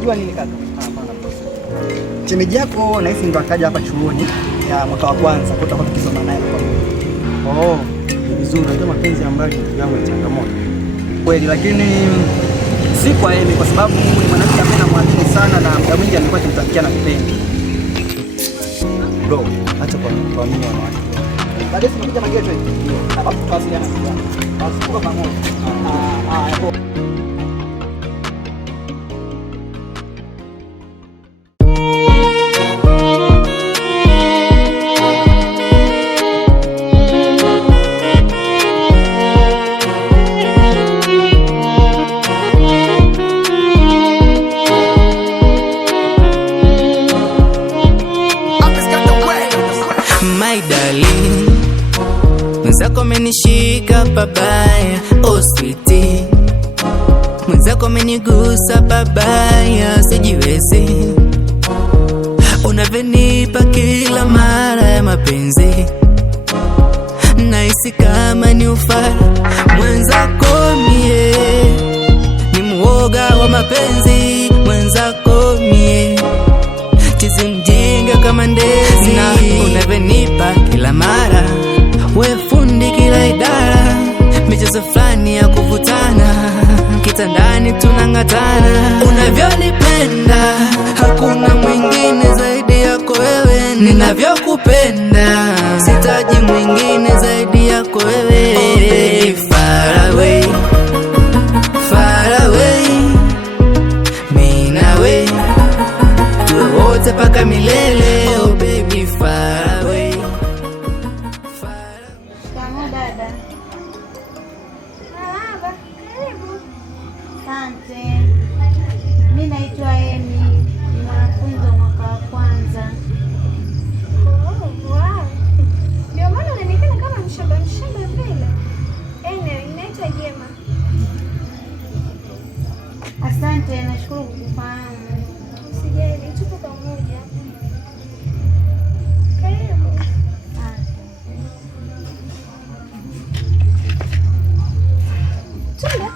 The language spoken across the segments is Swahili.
Unajua nini kaka? Shemeji yako nahisi ndo akaja hapa chuoni ya mwaka wa kwanza kwa sababu tukisoma naye pamoja. Oh, ni vizuri. Ndio mapenzi ambayo ndugu yangu ni changamoto. Kweli, lakini si kwa yeye kwa sababu ni mwanamke ambaye namwamini sana na muda mwingi amekuwa akimtakia na kupenda. Bro, acha kwa mimi wanawake. Baadaye tunakuja mageto hivi. Hapa tutawasiliana pia. Basi tuko pamoja. Hapo. Mwenzako amenishika pabaya, oh sweetie. Mwenzako amenigusa pabaya, sijiwezi. Unavyonipa kila mara ya mapenzi, nahisi kama ni ufara. Mwenzako mie ni muoga wa mapenzi. Mwenzako mie chizi mjinga kama ndezi. Na unavyonipa kila mara, we fundi kila idara, michezo fulani ya kuvutana, kitandani tunangatana. Unavyonipenda hakuna mwingine zaidi yako wewe, ninavyokupenda sitaji mwingine zaidi yako wewe. Oh baby, far away, far away, mimi nawe tuwe wote paka milele. Oh baby, far away. Asante. Mimi naitwa Emi, ni mwanafunzi wa mwaka wa kwanza. Oh, wow. Ndio maana unaonekana kama mshamba vile. Naitwa Jema. Asante, nashukuru kukufahamu. Usijali, tupo pamoja. Karibu. Tuna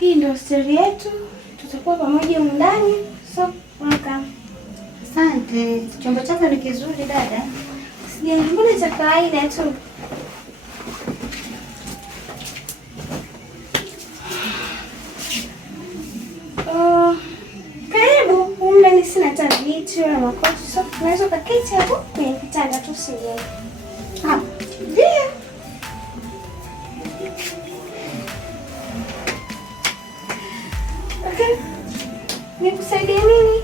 hii ndio hosteli yetu, tutakuwa pamoja ndani. So, welcome. Asante. Chumba chako ni kizuri dada. Sijali, mbona cha kawaida tu. Karibu, humu sina hata viti wala makochi. So, unaweza kuketi hapo kwenye kitanda tu sijali. Ndio. Okay. Nikusaidie nini?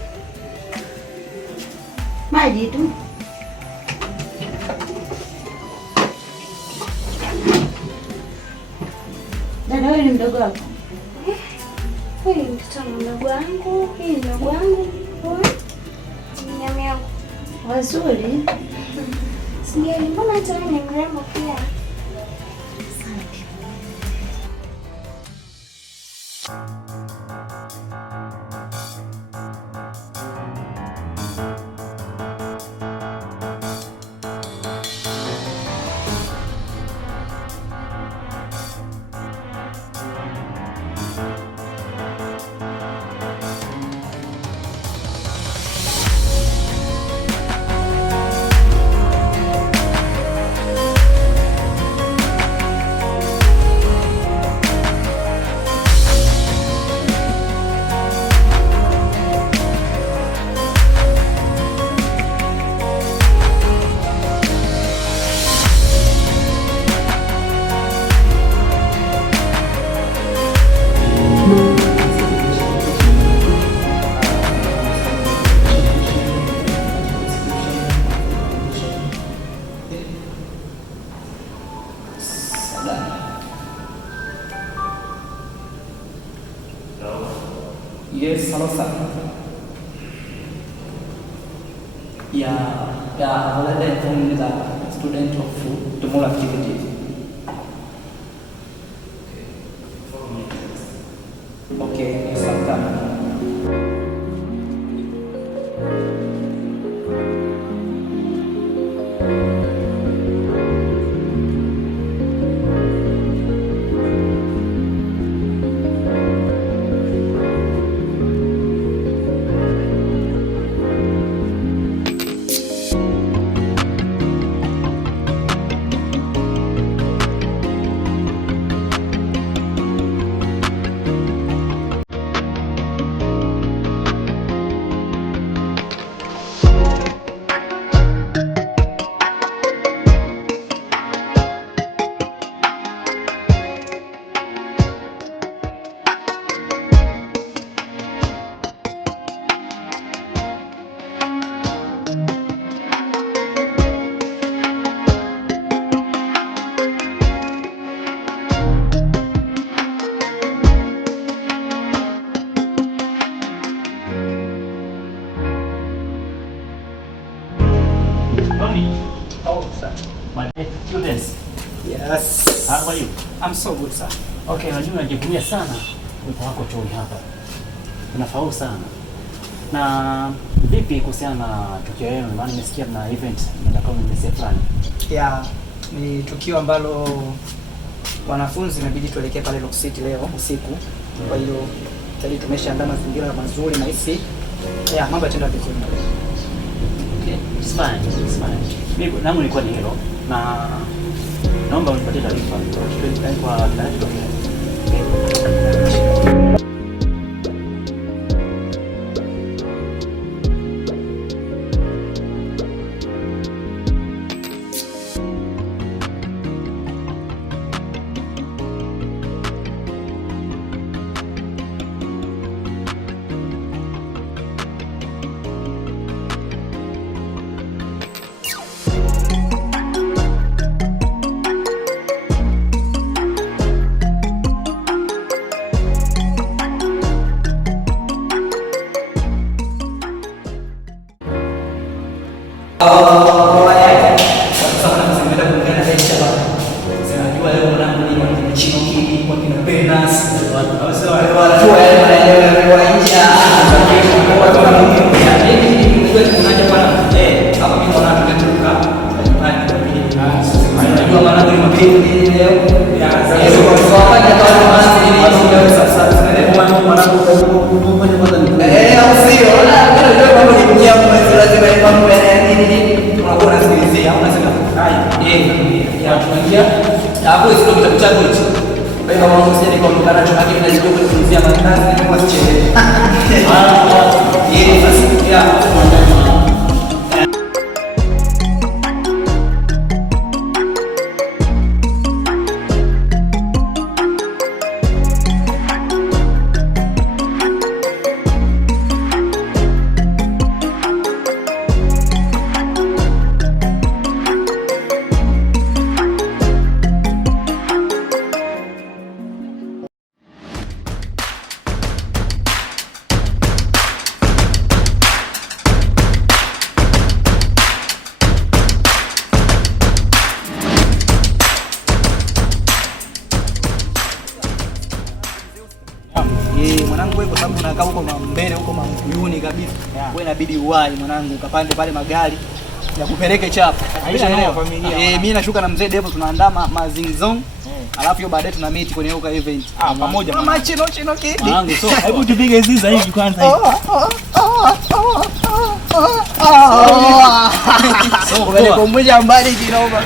Maji tu. Dada, wewe ni mdogo wako? Huyu ni mtoto wa mdogo wangu, hii ni mdogo wangu, ni nyama yangu. Wazuri. Sijali, mbona hata wewe ni mrembo pia. Yes, hello sir. Yeah, I've already informed the student of tomorrow activities. Okay, yes, I'm done. Oh, sir. My students, Yes. how are you? I'm so good, sir. Okay, najua najivunia sana uwepo wako chuoni hapa. Unafaulu sana. Na vipi kuhusiana na tukio leo? Maana nimesikia na event mtakao mmesia fulani. Yeah, ni tukio ambalo wanafunzi inabidi tuelekee pale Rock City leo usiku. Kwa hiyo tayari tumeshaandaa mazingira mazuri na hisi. Yeah, mambo yataenda vizuri. Okay, it's fine, it's fine. Mimi nangu nilikuwa ni hilo na naomba unipatie taarifa kwa taarifa. Mwanangu wewe, kwa sababu unakaa huko mbele huko Manguyuni kabisa, wewe inabidi uwai mwanangu, ukapande pale magari ya kupeleke chapa. Mimi nashuka na mzee Devo, tunaandaa mazingzong, alafu hiyo baadaye tuna meet kwenye huko event pamoja mama chino kidi mwanangu. So hebu tupige hizi hivi kwanza hivi. So kwa mmoja mbali kinaomba.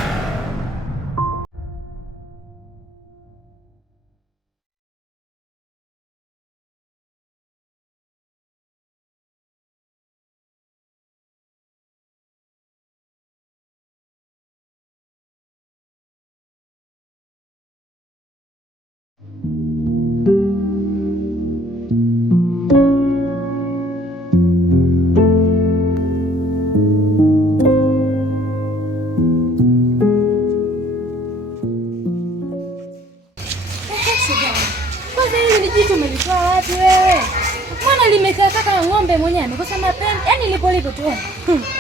ng'ombe mwenyewe amekosa mapenzi. Yaani lipo tu.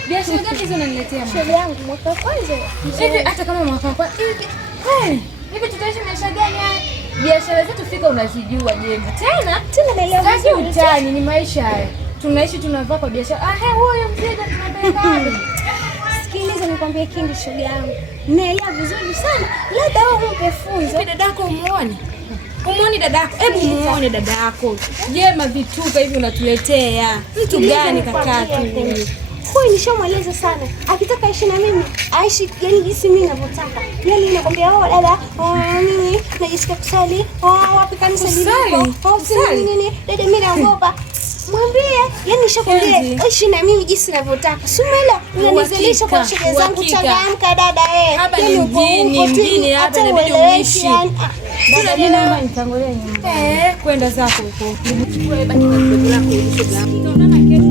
Biashara gani hizo unaniletea? Shoga yangu mwaka kwanza. Hivi hata kama mwaka kwanza. Hivi tutaishi maisha gani haya? Biashara zetu fika unazijua Jema. Tena naelewa vizuri. Utani ni maisha haya. Tunaishi tunavaa kwa biashara. Huyo mzee tunapenda. Sikiliza nikwambie kingi shoga yangu. Naelewa vizuri sana. Labda wewe umpe funzo. Dadako umuone. Umuone dadako. Hebu muone dadako. Jema vituka hivi unatuletea. Mtu gani kakatu? Huyu nishamweleza sana. Akitaka aishi na mimi, aishi yani jinsi mimi ninavyotaka. Yeye anakuambia dada, mimi najisikia kusali. Wapi kanisa liliko? Nini? Dada mimi naogopa. Mwambie, yani nishakwambia aishi na mimi jinsi ninavyotaka. Si umeelewa? Unanizelisha kwa shida zangu, changamka dada Hapa ni mjini hapa inabidi uishi. Dada mimi naomba nitangulie nyumba. Kwenda zako huko. Chukua baki na mdogo lako uishi zangu. Tutaonana kesho.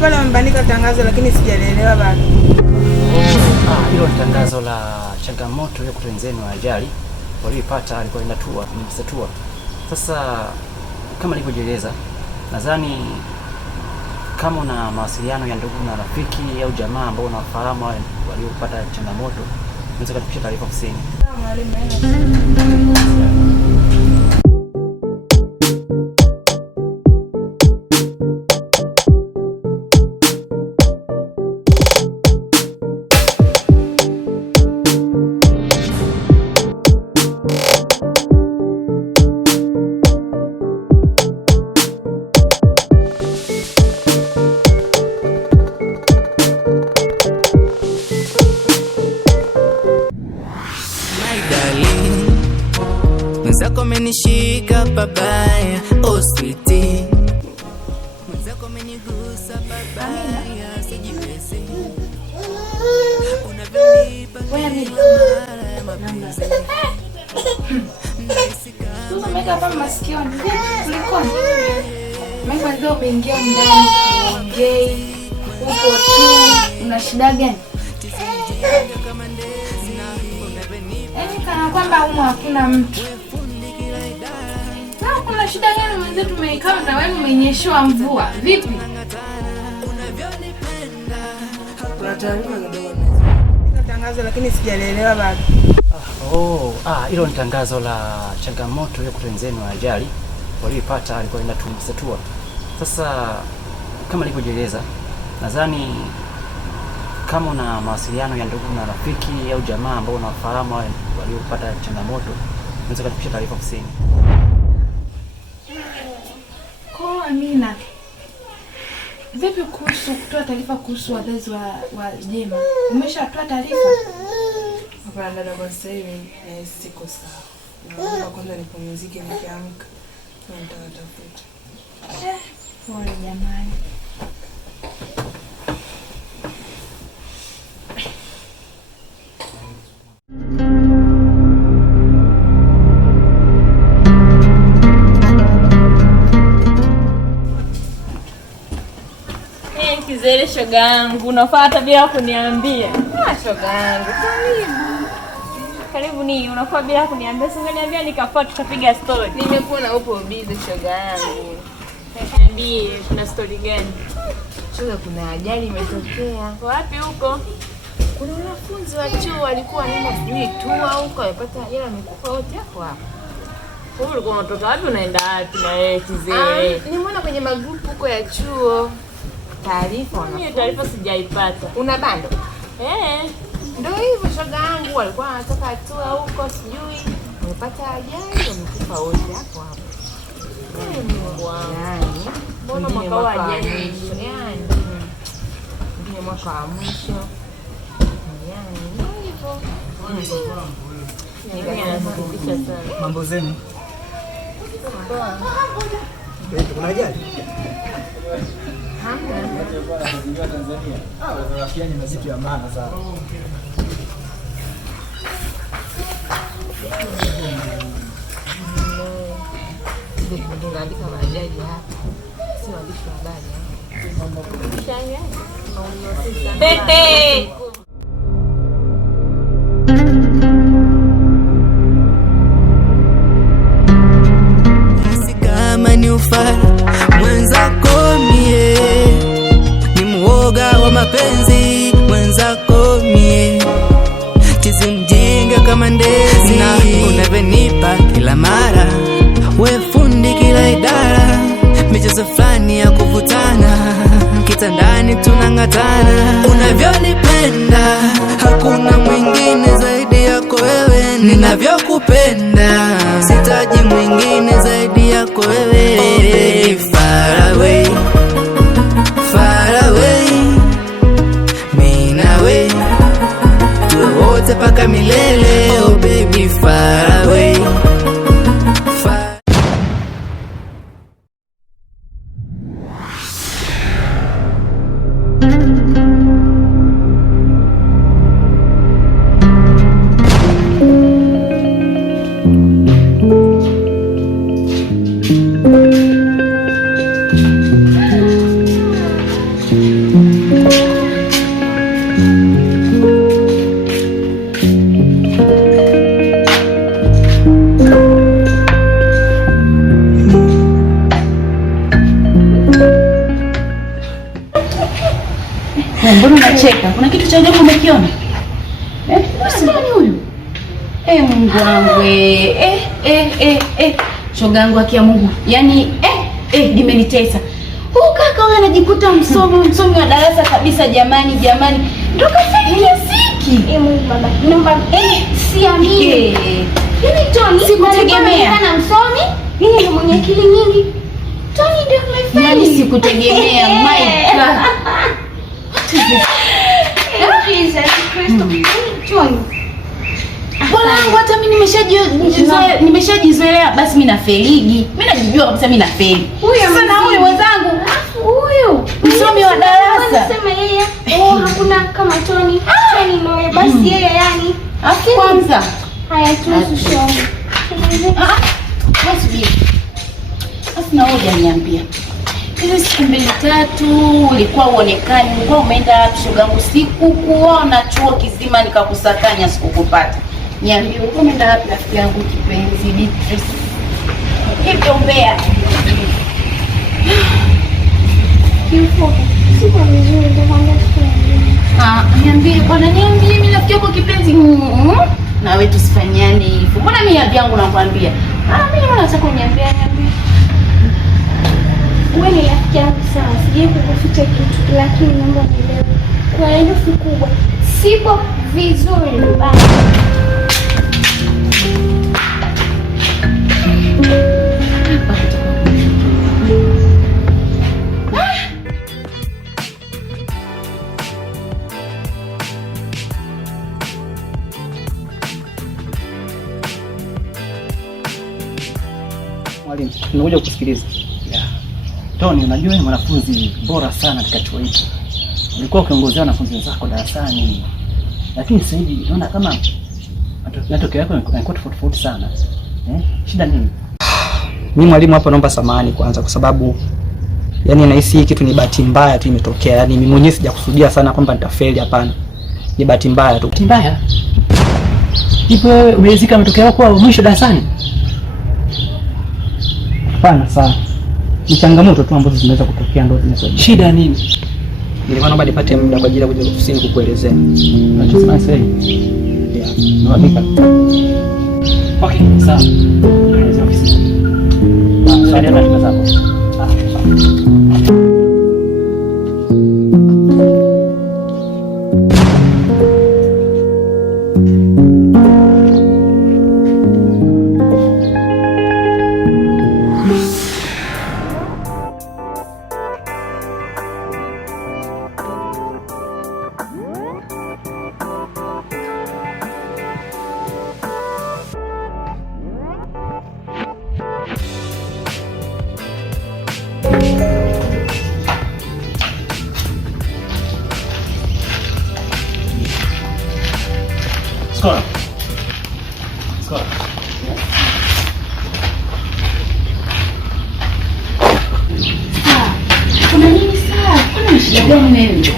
Pale wamebandika tangazo lakini sijaelewa bado. Hilo ni tangazo la changamoto ya kutoa wenzenu wa ajali walioipata alikuwa inatua. Sasa kama nilivyojieleza, nadhani kama una mawasiliano ya ndugu na rafiki au jamaa ambao unafahamu waliopata changamoto, unaweza kutufikisha taarifa ofisini. Mwenzako amenishika pabaya, oh sweetie. Mwenzako amenigusa pabaya, sijiwezi. Unavyonipa mara ya mapenzi. Tuzo mega hapa masikioni. Kulikoni? Mega ndio umeingia ndani kuongei. Uko tu. Una shida gani? Kana kwamba humo hakuna mtu. Na kuna shida gani mwenzetu tumeikao na wewe umenyeshewa mvua? Vipi? Kuna taarifa kidogo. Tangazo lakini sijaelewa bado. Hilo ni tangazo la changamoto ya kutoa wenzenu wa ajali walioipata alikuwa inatua. Sasa kama nilivyojieleza, nadhani kama una mawasiliano ya ndugu na rafiki au jamaa ambao unafahamu waliopata changamoto, unaweza kutufikisha taarifa ofisini. Kwa Amina, vipi kuhusu kutoa taarifa kuhusu wazazi wa Jema? Umeshatoa taarifa? Hapana dada, kwa sasa hivi siko sawa. naomba kwanza nipumzike, nikiamka nitatafuta. Pole jamani. Kizele shoga yangu, unafuata bila kuniambia. Shoga yangu, karibu ni unafuata bila kuniambia. Sasa niambia nikafuata tutapiga story. Nimekuona upo busy shoga yangu. Niambie kuna story gani? Shoga, kuna ajali imetokea. Wapi huko? Kuna wanafunzi wa chuo walikuwa wanaenda sijui tour huko, wamepata ajali, wamekufa wote hapo hapo. Wewe ulikuwa unatoka wapi unaenda wapi na wewe Kizele? Nimeona kwenye magrupu huko ya chuo. Taarifa mimi taarifa sijaipata. Una bando? Ndio hivyo shoga yangu, walikuwa wanataka hatua huko sijui, wamepata ajali, wamekufa wote hapo hapo. Mungu wangu. Yani, mbona mwaka wa ajali? Yani, ndio mwaka wa mwisho. Yani, hivyo. Ninasikitisha sana. Mambo zenu? Kuna ajali? Tanzania ni mziki ya maana sana. Tunaandika majaji hapa. Si waandishi wa habari. Tete. Kama ni ufara mwenzako mie, ni muoga wa mapenzi mwenzako mie, chizi mjinga kama ndezi na unavyonipa kila mara, we fundi kila idara, michezo fulani ya kuvutana, kitandani tunang'atana, unavyonipenda hakuna mwingine zaidi yako wewe, ninavyokupenda sitaji mwingine zaidi yako wewe. Oh baby, far away, far away, mimi na wewe tuwe wote paka milele. Oh baby, far away, far. Mbona unacheka? Kuna kitu cha ajabu umekiona? Nani huyu? Mungu wangu. Shoga yangu akia Mungu. Yaani limenitesa. Huyu kaka huyu anajikuta msomi wa darasa kabisa jamani. Ndio kafanya siki. Mungu baba. Naomba siamini. Yaani Tony sikutegemea. Kana msomi, yeye ni mwenye akili nyingi. Tony ndio amefanya. Yaani sikutegemea. My God. Jesus Christ. Tony. Bwanangu hata mimi nimeshajizoelea basi mimi na feligi. Mimi najijua kabisa mimi na feli. Sasa na huyu mwenzangu, huyu msomi wa darasa. Anasema yeye hakuna kama Tony. Tony ndio basi yeye yani. Kwanza. Haya tusu show. Basi bibi. Basi na wewe hujaniambia. Hizo siku 2-3 ulikuwa uonekani, ulikuwa umeenda wapi shoga yangu? Sikukuona chuo kizima nikakusakanya sikukupata. Niambie ulikuwa umeenda wapi rafiki yangu kipenzi Beatrice? Hivi umbea. Yupo. Siko vizuri ndio kwamba niambie bwana, niambie mimi rafiki yako kipenzi. Na wewe tusifanyane hivyo. Mbona mimi ya vyangu nakwambia? Mimi nataka uniambie. Wewe ni rafiki yangu sana, sije kukuficha kitu, lakini naomba unielewe. Kwa herufi kubwa, sipo vizuri baba. Mwalimu, tunakuja kusikiliza. Tony, unajua ni mwanafunzi bora sana katika chuo hiki. Ulikuwa ukiongozea wanafunzi wenzako darasani. Lakini sasa hivi naona kama matokeo yako yanakuwa tofauti sana. Shida nini? Mimi mwalimu hapa naomba samahani kwanza kwa sababu yani nahisi hii kitu ni bahati mbaya tu imetokea. Yani mimi mwenyewe sijakusudia sana kwamba nitafeli, hapana. Ni bahati mbaya tu. Bahati mbaya? Hivyo wewe umeridhika matokeo yako kwa mwisho darasani? Hapana sana. Ni changamoto tu ambazo zinaweza kutokea ndio zinasababisha. Shida nini? Nilikuwa naomba nipate muda kwa ajili ya kuja ofisini kukuelezea. Unachosema sasa hivi? Naandika. Okay, sawa. Kaanza ofisini. Baada ya ratiba zako. Skora. Kuna nini saa? Kuna shida gani wewe?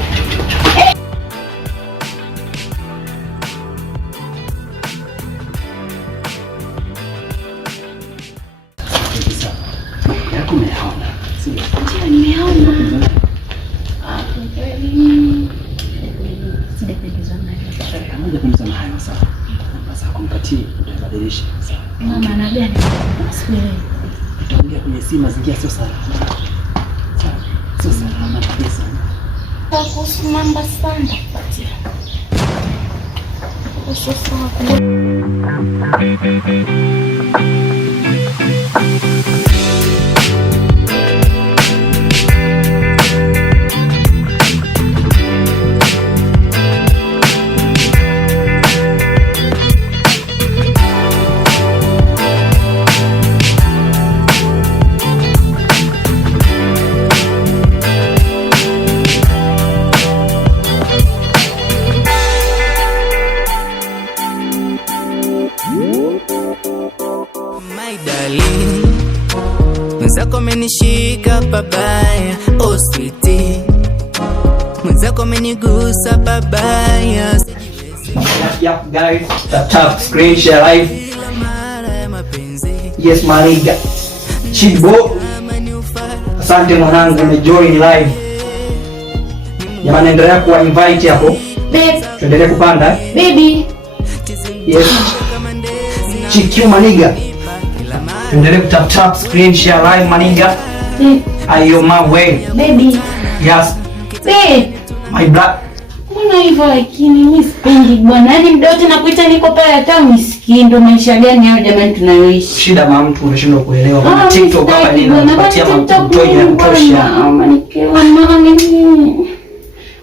Mama na gani? Utaongea kwenye simu, mazingira sio salama. Sio salama kabisa. Kuhusu mambo sana kupatia. Kuhusu sana. Mwenzako amenishika pabaya, oh sweetie. Mwenzako amenigusa pabaya. Yeah, guys, tap screen share live. Yes, Mariga. Chibo. Asante mwanangu, umejoin live. Jamani, endelea kuwa invite hapo. Babe, tuendelee kupanda. Baby. Yes. Chikiu Maniga. Tuendelee kutap screen share live Maniga. Ayo my way. Baby. Yes. Babe. My black. Mbona hivyo lakini mimi sipendi bwana. Hadi muda wote nakuita niko pale hata unisikii. Ndio maisha gani hayo jamani tunayoishi? Shida mama, mtu unashindwa kuelewa. Kuna TikTok hapa nini unapatia mtoto ya kutosha. Mama nikiwa mama mimi.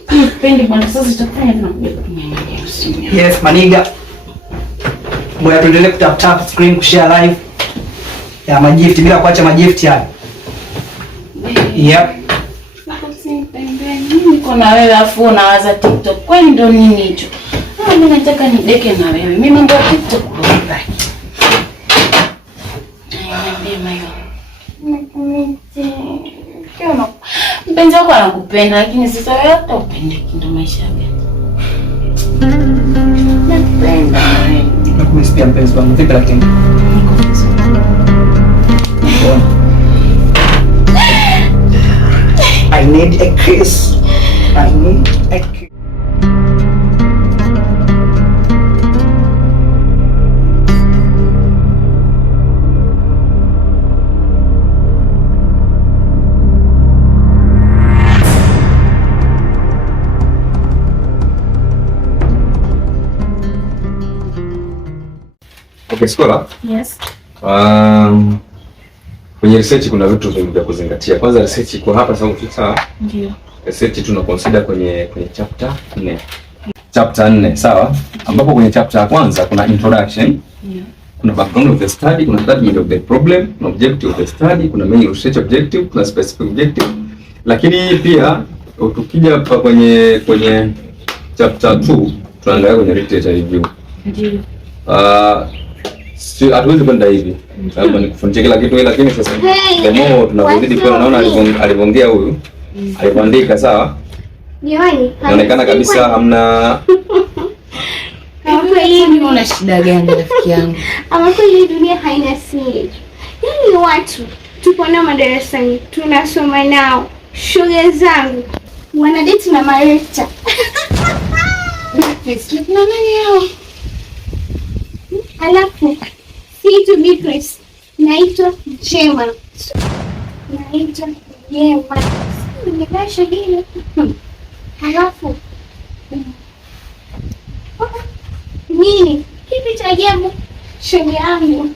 Sipendi bwana, sasa tutakufanya tunakuja kunyanyua usimu. Yes, Maniga. Mbona tuendelee kutap screen kushare live ya majift bila kuacha majift haya. Yep. Niko na wewe afu unawaza TikTok. Kwani ndo nini hicho? Mimi nataka nideke na wewe. Mimi ndo TikTok. Mpenzi wako anakupenda lakini sasa wewe hata upendeki, ndo maisha yake. Napenda wewe. Nakumisikia mpenzi wangu. Vipi lakini? I need a kiss. I need a kiss. Okay, Skola. Yes. Kwenye research kuna vitu vingi vya kuzingatia. Kwanza research iko hapa sababu sawa? Ndio. Research tuna consider kwenye chapter 4. Chapter 4, sawa? Ambapo kwenye chapter ya kwanza kuna introduction. kuna background of the study, kuna statement of the problem, kuna objective of the study, kuna main research objective, kuna specific objective. Lakini pia tukija hapa kwenye chapter 2 tunaangalia kwenye literature review. Ndio. Hatuwezi kwenda hivi. Sababu ni kufundisha kila kitu, lakini sasa demo tunazidi kwa naona alivyoongea huyu. Alivyoandika sawa? Jamani, inaonekana kabisa hamna. Kweli mimi una shida gani rafiki yangu? Ama kweli dunia haina siri. Yaani watu tupo nao madarasani, tunasoma nao. Shoga zangu wanadate na mareta. Na nani hao? Alafu si Beatrice, naitwa Jema. Nimekasha hili. Alafu nini? Kipi cha ajabu? Shoga yangu.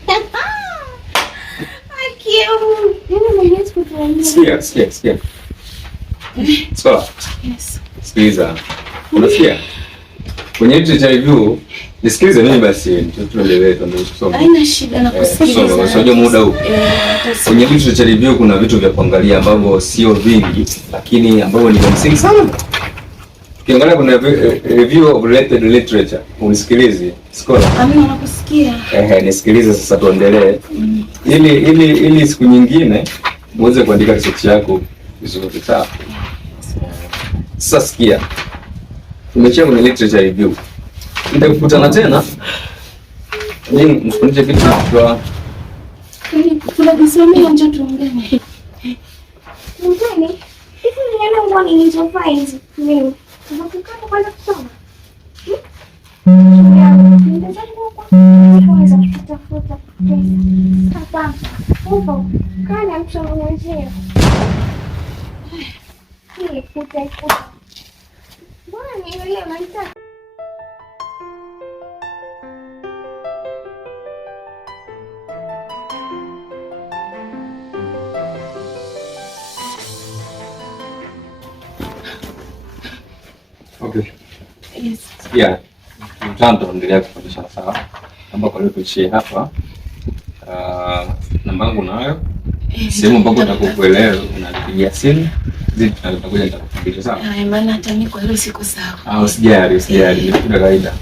Sikia. Sawa. Yes. Sikiliza. Unasikia? Kwenye literature review, nisikilize mimi basi, tuendelee kusoma. Haina shida na kusikiliza. Unajua muda huu. Kwenye literature review kuna vitu vya kuangalia ambavyo sio vingi, lakini ambavyo ni msingi sana. Ukiangalia kuna review of related literature, unisikilize. Scholar. Amina nakusikia. Nisikilize sasa tuendelee. Ili siku nyingine uweze kuandika research yako vizuri sawa. Sasa sikia. Tumechea kwenye literature review. Nitakukutana tena. Mimi mfundishe kitu kwa tunajisomea nje tuongee. Mtani, hivi niona ngoni nilizofaa hizi. Mimi. Tunataka kwanza kusoma. Kwanza kutafuta pesa. Hapa. Huko. Kana mchana mwenzio. Hii kuta. Bwana nielewa mantaka. Okay. Yes. Yeah. Mtando endelea kufundisha sawa. Kama kwa leo tuishie hapa. Namba yangu nayo. Sehemu ambapo utakuelewa unapigia simu. Zipi tutakuja nitakufundisha sawa? Maana hata mimi kwa leo siko sawa. Usijali. Ni kitu kawaida.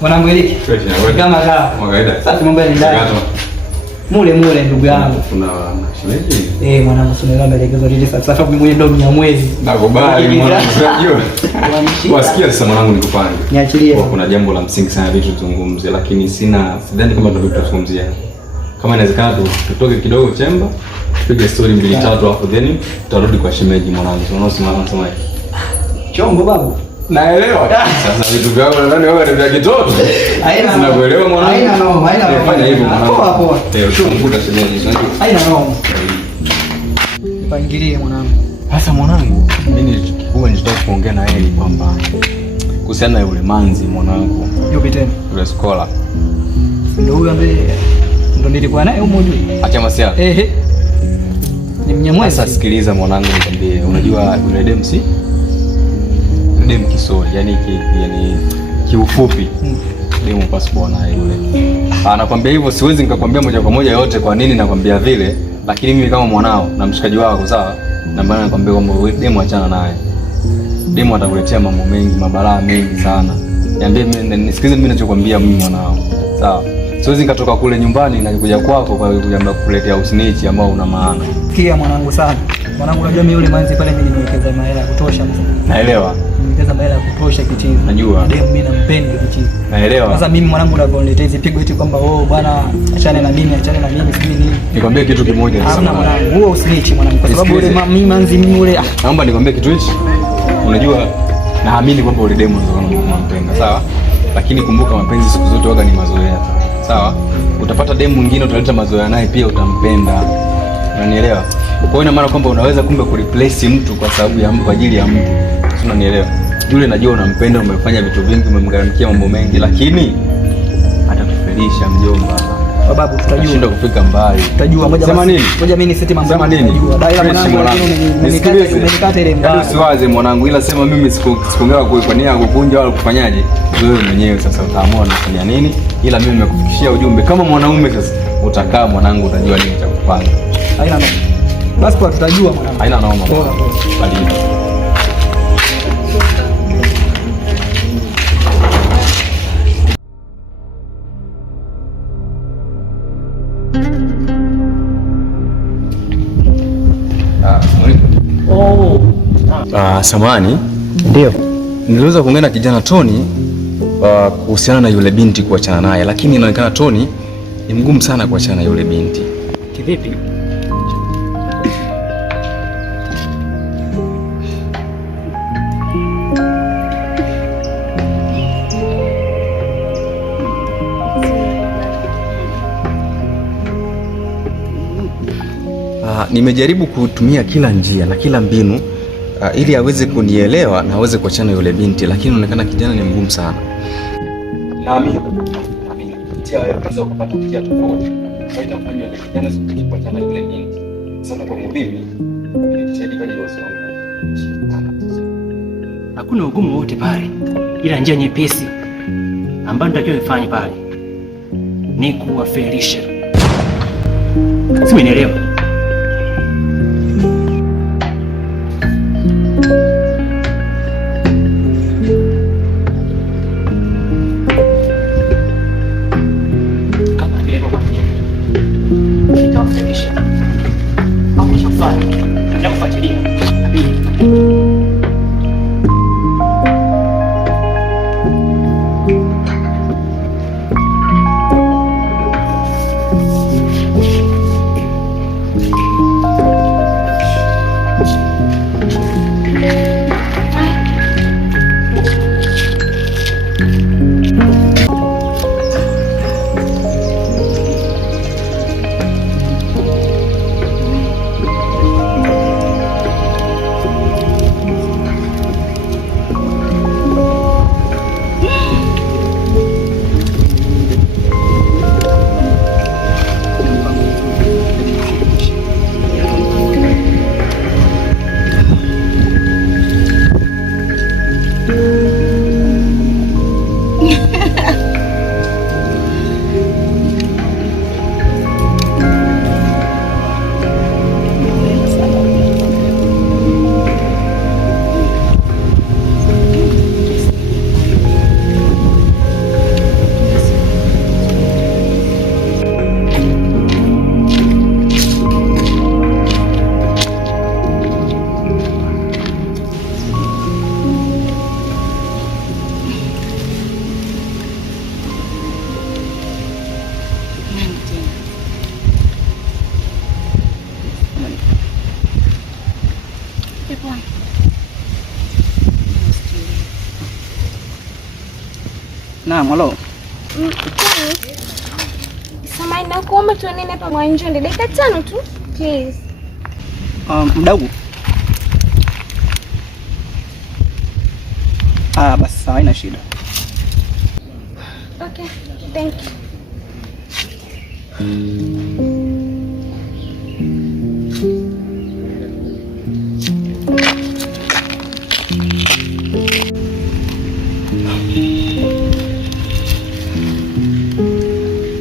Mwanangu Eliki. Kama kawaida. Sasa mambo yanaendelea. Mule ndugu yangu. Kuna shemeji? Mwanangu tunaelewa maelekezo yote sasa. Sasa mimi mwenyewe ndo Mnyamwezi. Nakubali mwanangu. Unajua. Wasikia sasa mwanangu nikupange. Niachilie. Kuna jambo la msingi sana vitu tuzungumzie, lakini sidhani kama tutazungumzia. Kama inawezekana tutoke kidogo chemba, tupige story 2-3 hapo then tutarudi kwa shemeji mwanangu. Unaona sema hivi. Chongo babu. Naelewa. Sasa vitu vyako nadhani wewe ni vya kitoto. Haina kuelewa mwanangu. Haina noma. Fanya hivyo mwanangu. Poa. Tumkuta shemeji unajua. Haina noma. Pangilie mwanangu. Sasa mwanangu, mimi nilikuwa nitaka kuongea na yeye kwamba kuhusiana na yule manzi mwanangu. Yupi tena? Yule scholar. Ndio huyo ambaye ndo nilikuwa naye huko juu. Acha masiara. Ni Mnyamwezi. Sasa sikiliza mwanangu nikwambie, unajua yule demsi demu kisori, yani kiufupi demu passport na yule. Anakuambia hivyo, siwezi nikakwambia moja kwa moja yote kwa nini nakwambia vile, lakini mimi kama mwanao na mshikaji wako sawa, na maana nakwambia kwamba demu achana naye. Demu atakuletea mambo mengi, mabalaa mengi sana. Niambie mimi, nisikilize mimi ninachokwambia mimi mwanao. Sawa? Siwezi nikatoka kule nyumbani na kuja kwako kwa kuja kukuletea usinichi ambao una maana. Sikia mwanangu sana. Mwanangu unajua mimi yule manzi pale mimi nimewekeza mahela ya kutosha mzee. Naelewa. Nimewekeza mahela ya kutosha kichizi. Najua. Ndio mimi nampenda kichizi. Naelewa. Sasa mimi mwanangu unavyoniletea hizi pigo eti kwamba bwana achane na mimi sijui nini. Nikwambie kitu kimoja sasa. Hamna mwanangu, huo usinichi mwanangu kwa sababu yule mimi manzi mimi yule naomba nikwambie kitu hichi. Unajua naamini kwamba yule demo ndio unampenda, sawa? Lakini kumbuka mapenzi siku zote waga ni mazoea. Sawa? Utapata demu mwingine utaleta mazoea naye pia utampenda. Unanielewa? Kwa hiyo ina maana kwamba unaweza kumbe kureplace mtu kwa sababu ya mtu, kwa ajili ya mtu. Unanielewa? Yule najua unampenda, umefanya vitu vingi, umemgaramikia mambo mengi, lakini atakufelisha mjomba. Babu tutajua. Tunashinda kufika mbali. Tutajua moja sema nini? Moja mimi niseti mambo. Sema nini? Daila mwanangu umenikata ile mbali. Usiwaze mwanangu, ila sema mimi sikuongea kwa nia kukunja wala kufanyaje. Wewe mwenyewe sasa utaamua unafanya nini, ila mimi nimekufikishia ujumbe kama mwanaume. Sasa utakaa mwanangu, utajua nini cha kufanya. Haina noma. Basi kwa tutajua mwanangu. Haina noma. Bali samani. Ndio. Niliweza kuongea na kijana Tony kuhusiana na yule binti kuachana naye, lakini inaonekana Tony ni mgumu sana kuachana na yule binti. Kivipi? Nimejaribu kutumia kila njia na kila mbinu ili aweze kunielewa na aweze kuachana yule binti, lakini inaonekana kijana ni mgumu sana. Naamini kupitia wewe unaweza kupata njia tofauti. Haita kufanya yule kijana sikuti kuachana yule binti. Sasa kwa mbibi nilijitahidi kwa hilo swali. Hakuna ugumu wote pale, ila njia nyepesi ambayo nitakiwa nifanye pale ni kuwafelisha. Simenielewa? Naam, halo. Samahani, nakuomba tuonane hapa Mwanjonde dakika 5 tu, please. Mdogo. Basi haina shida. Okay, thank you.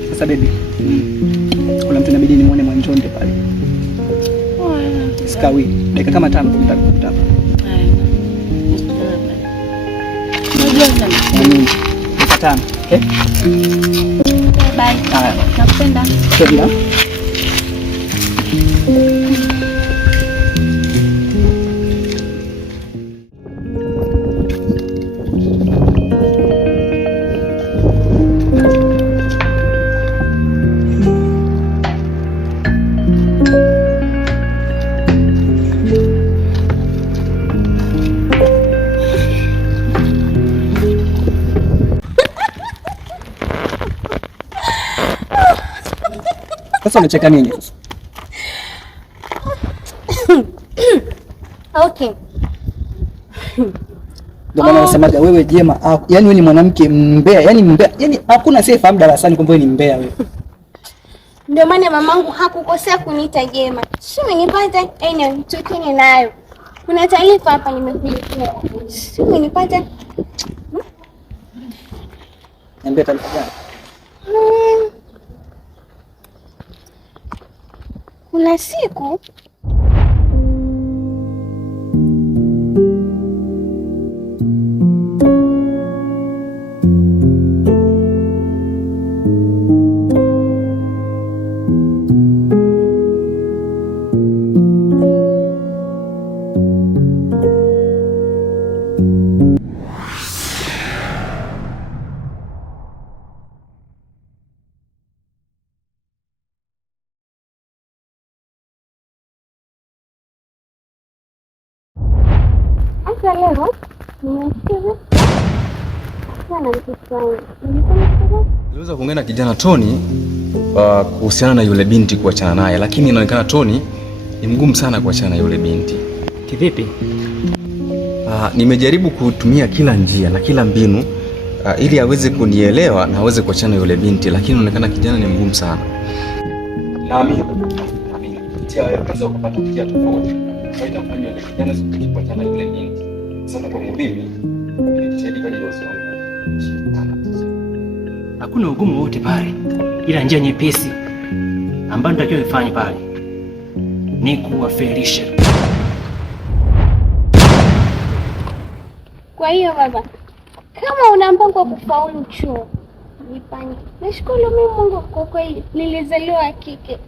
Sasa baby, kuna mtu inabidi nimuone Mwanjonde pale. Sikawi, dakika kama 5 nitakukuta hapa. Dakika 5, okay? Bye. Nakupenda. Penda. Sasa unacheka nini sasa? Okay. Ndio maana nasemaga wewe Jema, yaani wewe ni mwanamke mbea, yaani hakuna asiyefahamu darasani kwamba wewe ni mbea wewe. Ndio maana mamangu hakukosea kuniita Jema. Sio umenipata? Tukeni nayo. Kuna taarifa hapa nimekuletea. Sio umenipata? Niambie taarifa gani? Kuna siku niliweza kuongea na kijana Tony kuhusiana na yule binti kuachana naye, lakini inaonekana Tony ni mgumu sana kuachana na yule binti. Kivipi? Nimejaribu kutumia kila njia na kila mbinu ili aweze kunielewa na aweze kuachana na yule binti, lakini inaonekana kijana ni mgumu sana. Naamini kupitia wewe unaweza kupata njia tofauti. Faida kufanya yule kijana kuachana na yule binti. Sasa kwa mimi nilijitahidi kwa hiyo sababu. Hakuna ugumu wote pale, ila njia nyepesi ambayo nitakiwa ifanye pale ni kuwafelisha. Kwa hiyo baba, kama una mpango wa kufaulu chuo, nifanye. Nashukuru mimi Mungu kwa kweli nilizaliwa kike.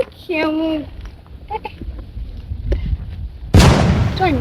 Akia Mungu. Tony.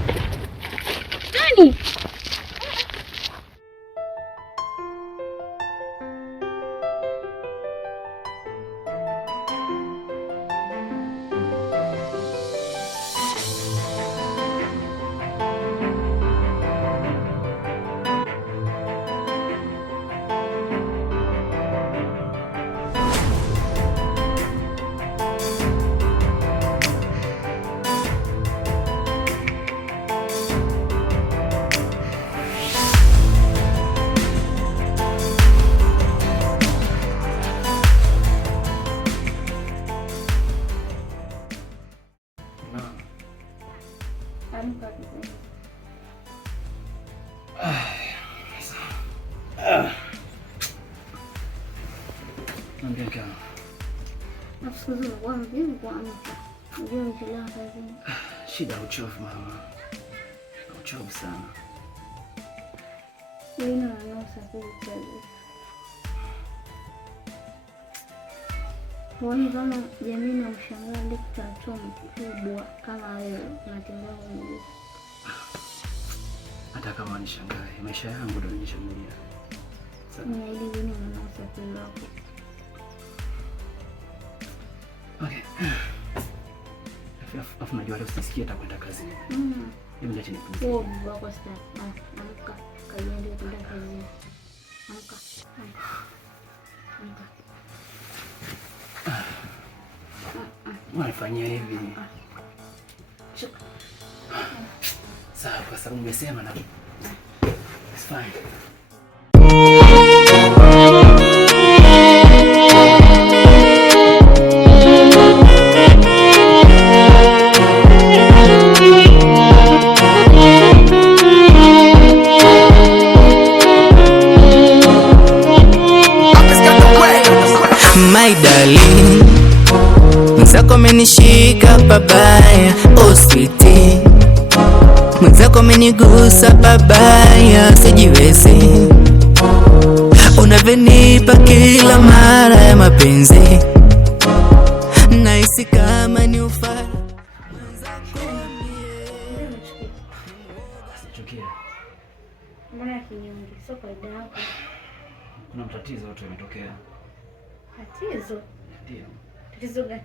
Shida uchovu mama. Uchovu sana. Lina anosa kazi. Huoni kama jamii na ushangaa ndio kutatua mkubwa kama wewe unatembea kwa mguu. Hata kama nishangae, maisha yangu ndio nishambulia. Sasa ni ili lini anosa kazi. Okay. Afu najua leo sisikie atakwenda kazi. Hebu niache nipumzike. Oh, wako sasa. Amka. Kaende kwenda kazi. Amka. Wanifanyia hivi. Sawa, kwa sababu umesema na it's fine. My darling, mwenzako amenishika pabaya, oh sweetie, mwenzako amenigusa pabaya, sijiwezi, unavyonipa kila mara ya mapenzi, nahisi kama ni ufara. Mbona kinyonge? Sio kaida yako. Kuna matatizo yote yametokea. Tatizo? Ndio. Tatizo gani?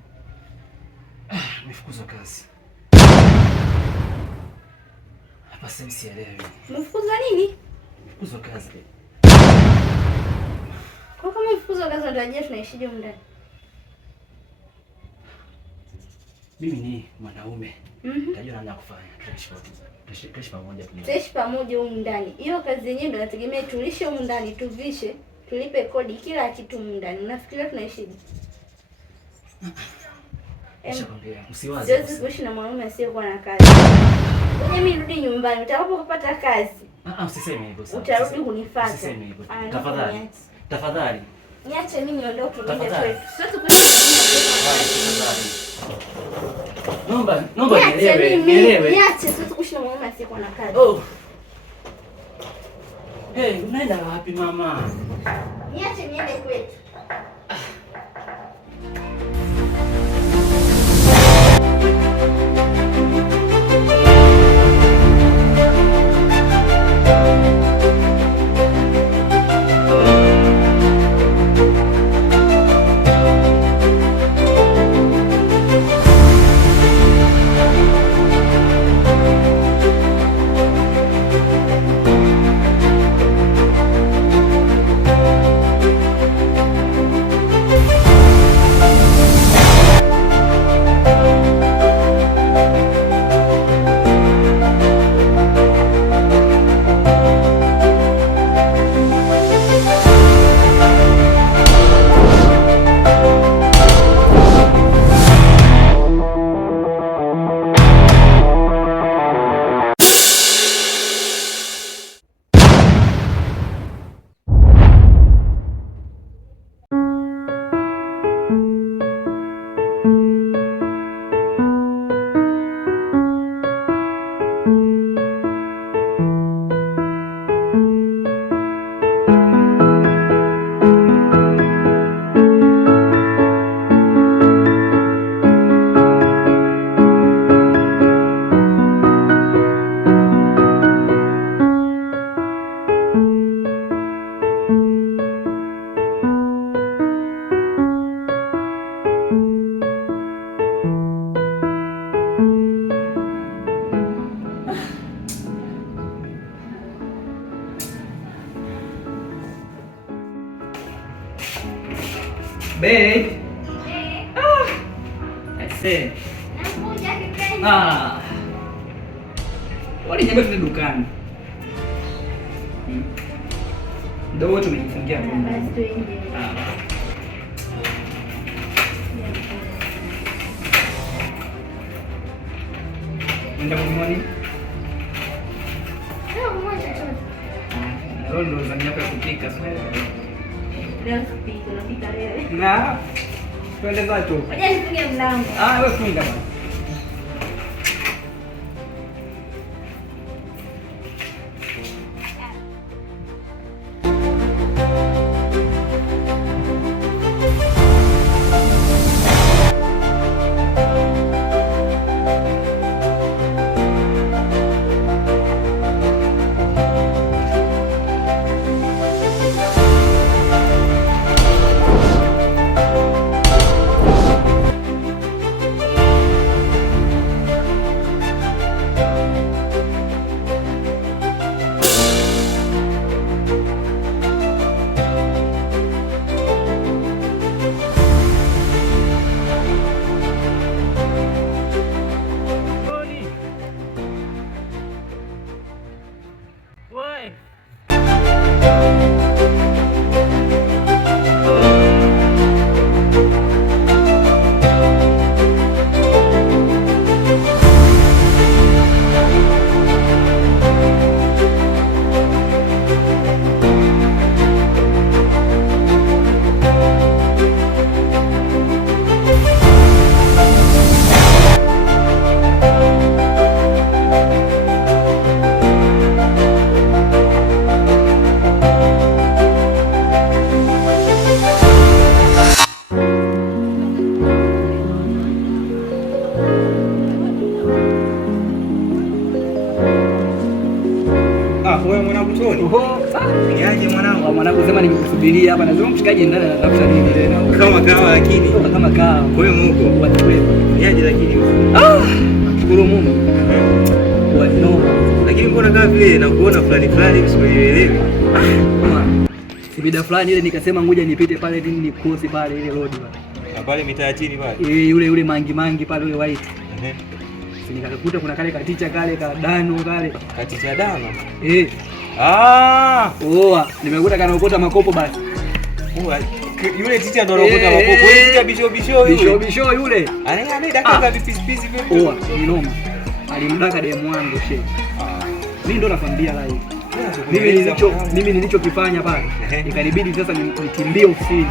Nimefukuzwa kazi. Hapa sasa sielewi. Umefukuzwa nini? Nimefukuzwa kazi. Kwa kama umefukuzwa kazi ndio aje tunaishije huko ndani? Mimi ni mwanaume. Najua namna ya kufanya. Tutaishi pamoja. Tutaishi pamoja huko ndani. Hiyo kazi yenyewe ndio nategemea tulishe huko ndani, tuvishe, tulipe kodi, kila kitu huko ndani. Unafikiria tunaishije? Msiwaze. Siwezi kuishi na mwanaume asiyekuwa na kazi. Wewe mimi nirudi nyumbani, utakapopata kazi. Usiseme hivyo sasa. Utarudi kunifuata. Usiseme hivyo. Tafadhali. Tafadhali. Niache mimi niondoke niende kwetu. Siwezi Naomba nielewe. Niache, siwezi kuishi na mwanaume asiyekuwa na kazi. Hey, unaenda wapi mama? Niache niende kwetu. Babe. I say. Walinyambia tuende dukani. Ndio wote tumejifungia nyumba. Nenda kununua nini? Leo ndo zamu yako ya kupika sasa. Leo sipiki, unapika wewe. Na twende zetu. Ngoja nifunge mlango. Wewe funga bwana. Wewe mwanangu Toni. Niaje mwanangu? Mwanangu sema nimekusubiria hapa, nazungumza mshikaji ndani anatafuta nini tena? Kama kawa lakini. Kama kawa. Wewe Mungu. Watu wewe. Niaje lakini. Shukuru Mungu. Wano. Lakini mbona kama vile nakuona fulani fulani usielewi? Sibida fulani ile nikasema ngoja nipite pale nini nikosi pale ile road bwana. pale mitaa chini pale. Yule mangi pale yule white. Nikakuta kuna kale katicha kale kadano kale. Katicha dano? Nimekuta kanaokota makopo basi. Yule ticha ndo anaokota makopo. Yule ticha bisho yule. Anadaka vipisi vipi? Ni noma. Alimdaka demu wangu shehe. Mimi ndo nakwambia live. Mimi nilichokifanya pale. Ikanibidi sasa nikimbie ofisini.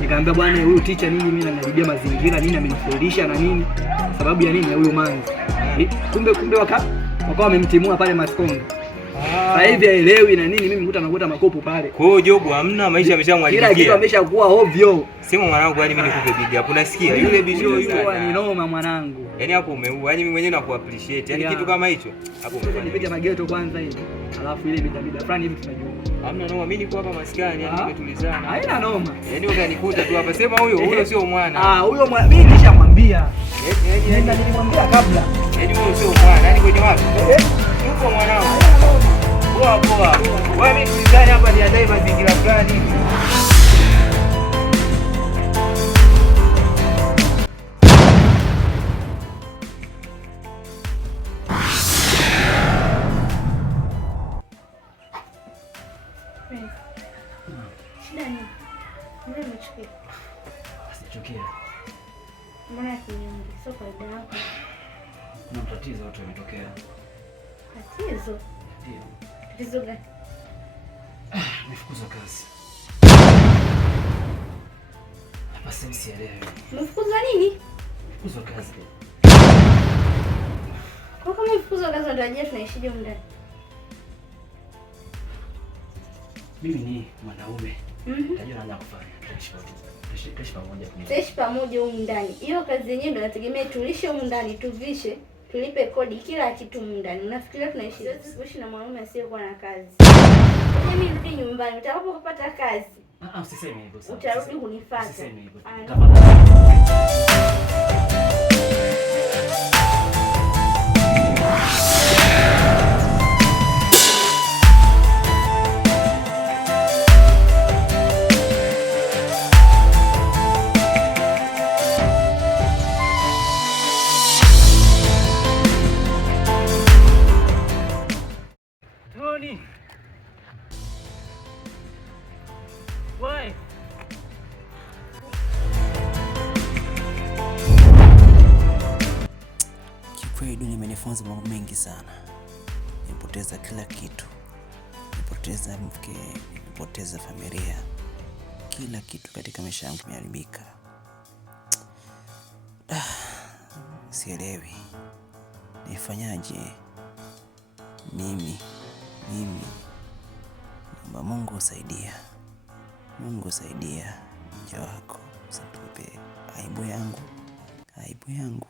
Nikaambia bwana huyu teacher nini mimi nanaribia mazingira nini amenifundisha na nini? Sababu ya nini ya huyo manzi. Kumbe wakawa wamemtimua pale Maskongo. Sasa hivi haelewi na nini mimi mkuta nakuta makopo pale. Kwa hiyo jogo hamna maisha ameshamwalikia. Kila kitu ameshakuwa ovyo. Sema mwanangu yani mimi nikupe big up. Unasikia? Yule bisho yule ni noma mwanangu. Yaani hapo umeua. Yaani mimi mwenyewe naku appreciate. Yaani kitu kama hicho. Hapo umefanya. Nipita mageto kwanza hivi. Alafu ile bidabida fulani hivi tunajua. Hamna noma, mimi niko hapa maskani yani nimetulizana. Haina noma. Yaani ukanikuta tu hapa. Sema huyo sio mwana. Huyo mimi nilishamwambia. Nilimwambia kabla. Yaani huyo sio mwana. Yaani kwenye wapi? Yuko mwanao. Poa. Wewe mimi tulizana hapa niandae mazingira fulani hivi. Mbona kinyonge? Sio kawaida yako. Kuna tatizo watu wametokea. Tatizo? Ndio. Tatizo gani? Nimefukuzwa kazi. Hapa sasa sielewi. Umefukuzwa nini? Nimefukuzwa kazi. Kwa kama umefukuzwa kazi ndio aje tunaishije huko ndani? Mimi ni mwanaume. Najua nani kufanya. Tutaishi pamoja huko ndani. Hiyo kazi yenyewe ndio nategemea tulishe huko ndani, tuvishe, tulipe kodi, kila kitu huko ndani. Unafikiria tunaishi na mwanaume asiyekuwa na kazi? Mimi nirudi nyumbani, utakapopata kazi. Usiseme hivyo sasa. Utarudi kunifuata. Usiseme hivyo. Kikweli dunia imenifunza mambo mengi sana. Nimepoteza kila kitu. Nimepoteza mke, nimepoteza familia. Kila kitu katika maisha yangu kimeharibika. Sielewi. Nifanyaje? Mimi. Naomba Mungu usaidia. Mungu saidia mja wako. Usitupe aibu yangu. Aibu yangu.